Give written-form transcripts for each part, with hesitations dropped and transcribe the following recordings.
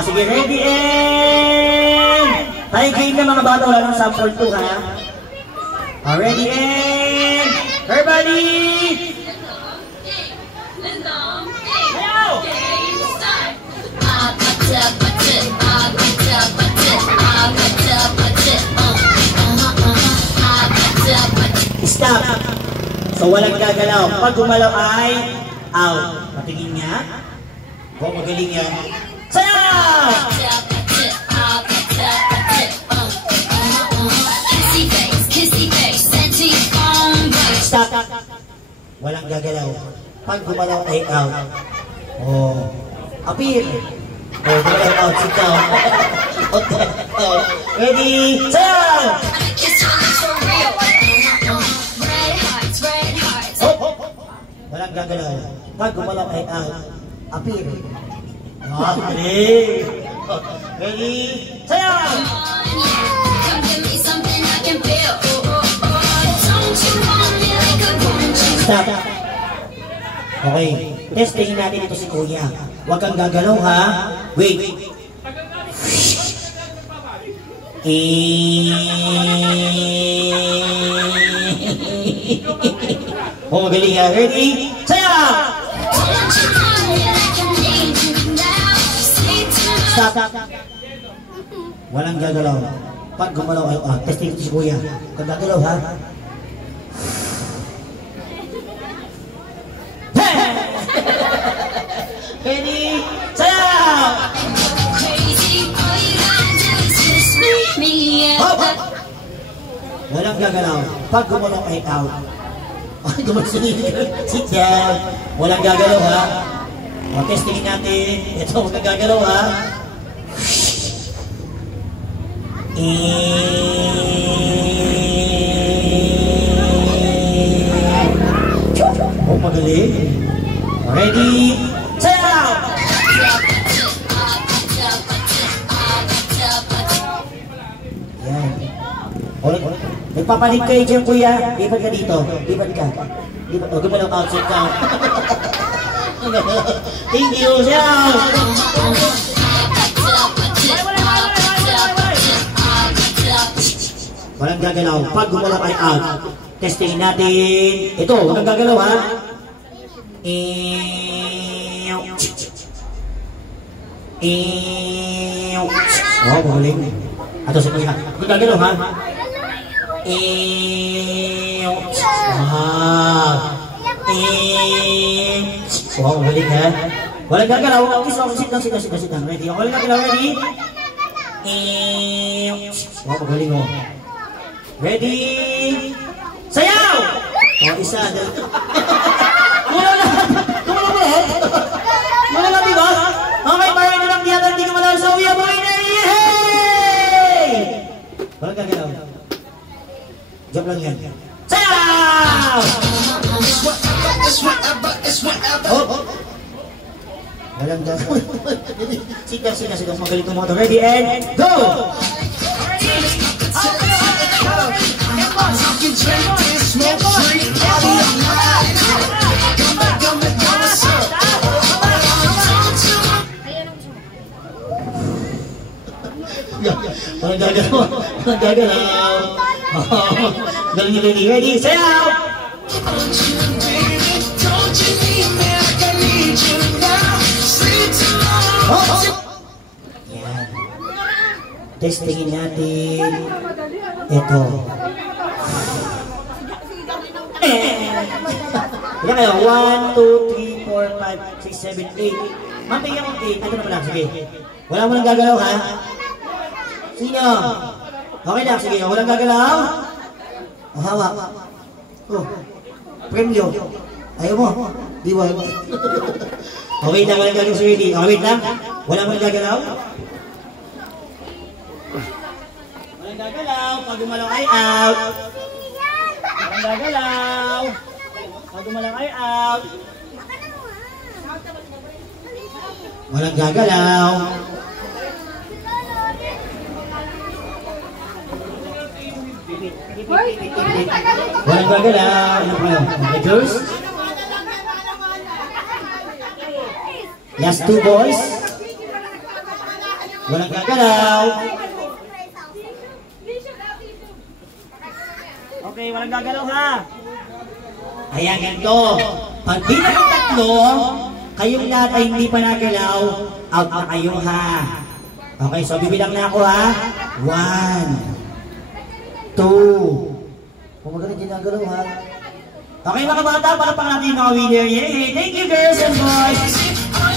Sige, ready and... Tayo game na mga bata, wala ng sample 2 ha. Ready and... Everybody! Stop! So walang gagalaw. Pag gumalaw ay out. Patingin nga. Magaling yan. Sayaw! Stop! Walang gagalaw. Pag gumalaw ay out. Oh. Appear. Oh, gumalaw out. Sit down. Ready? Sayaw! Walang gagalaw. Pag gumalaw ay out. Appear. Galing! Ready? Sayaw! Stop! Okay. Testingin natin ito si Kuya. Huwag kang gagalaw ha. Wait. Oh, magaling ha. Ready? Sayaw! Stop! Walang gagalaw. Pag gumalaw ay testing ito si Kuya. Huwag kang gagalaw ha. Ready? Sayaw! Walang gagalaw. Pag gumalaw ay out. Ay, gumasunod. Sit down. Walang gagalaw ha. Testingin natin. Ito, huwag kang gagalaw ha. Oh, magaling. Ready? Sayaw! Yan. Nagpapalig kayo dyan, Kuya. Lipat ka dito. Lipat ka. Huwag mo lang outside ka. Thank you, sayaw! Walang gagalaw. Pag gumalaw ay out. Testingin natin. Ito, walang gagalaw ha. Oh, magaling. Ato sa Kuya. Walang gagalaw ha. Oh, magaling ha. Walang gagalaw. Sit down. Ready? Walang gagalaw. Ready? Oh, magaling oh. Ready? Sayaw! Oh, isa. Wala na, diba? Okay, parang na lang diyan. Hindi ka malaw sa uya mo. Hey! Walang gagalaw. Job lang yan. Sayaw! Oh! Walang gagalaw. Sige. Magaling ko mo ito. Ready and go! Walang gagalaw. Galing nyo ready. Ready? Sayaw! Yan. Testingin natin. Ito. Ilan kayo? 1, 2, 3, 4, 5, 6, 7, 8. Mabigyan mo 8. Ito naman lang. Sige. Wala mo lang gagalaw ha? Sino? Okay lang. Sige. Walang gagalaw? Oh, hawak. Oh. Premyo. Ayaw mo. Diwag. Okay lang. Walang gagalaw. Ready. Okay, wait lang. Wala mo lang gagalaw? Walang gagalaw. Pag gumalaw ay out. Walang gagalaw. Pag gumalaw ay out. Walang gagalaw. Walang gagalaw. Okay, girls? Last two boys. Walang gagalaw. Okay, walang gagalaw ha. Ayan, ganito. Pag bilang ng tatlo, kayong lahat ay hindi pa nagalaw, out na kayo ha. Okay, so bibilang na ako ha. 1, 2. Kung magaling ginagalaw ha. Okay mga bata, palapang natin yung mga winner. Yay! Thank you girls and boys!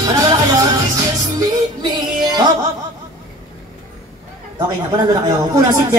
Panalo na kayo? Hop! Okay na, panalo na kayo. Una, sit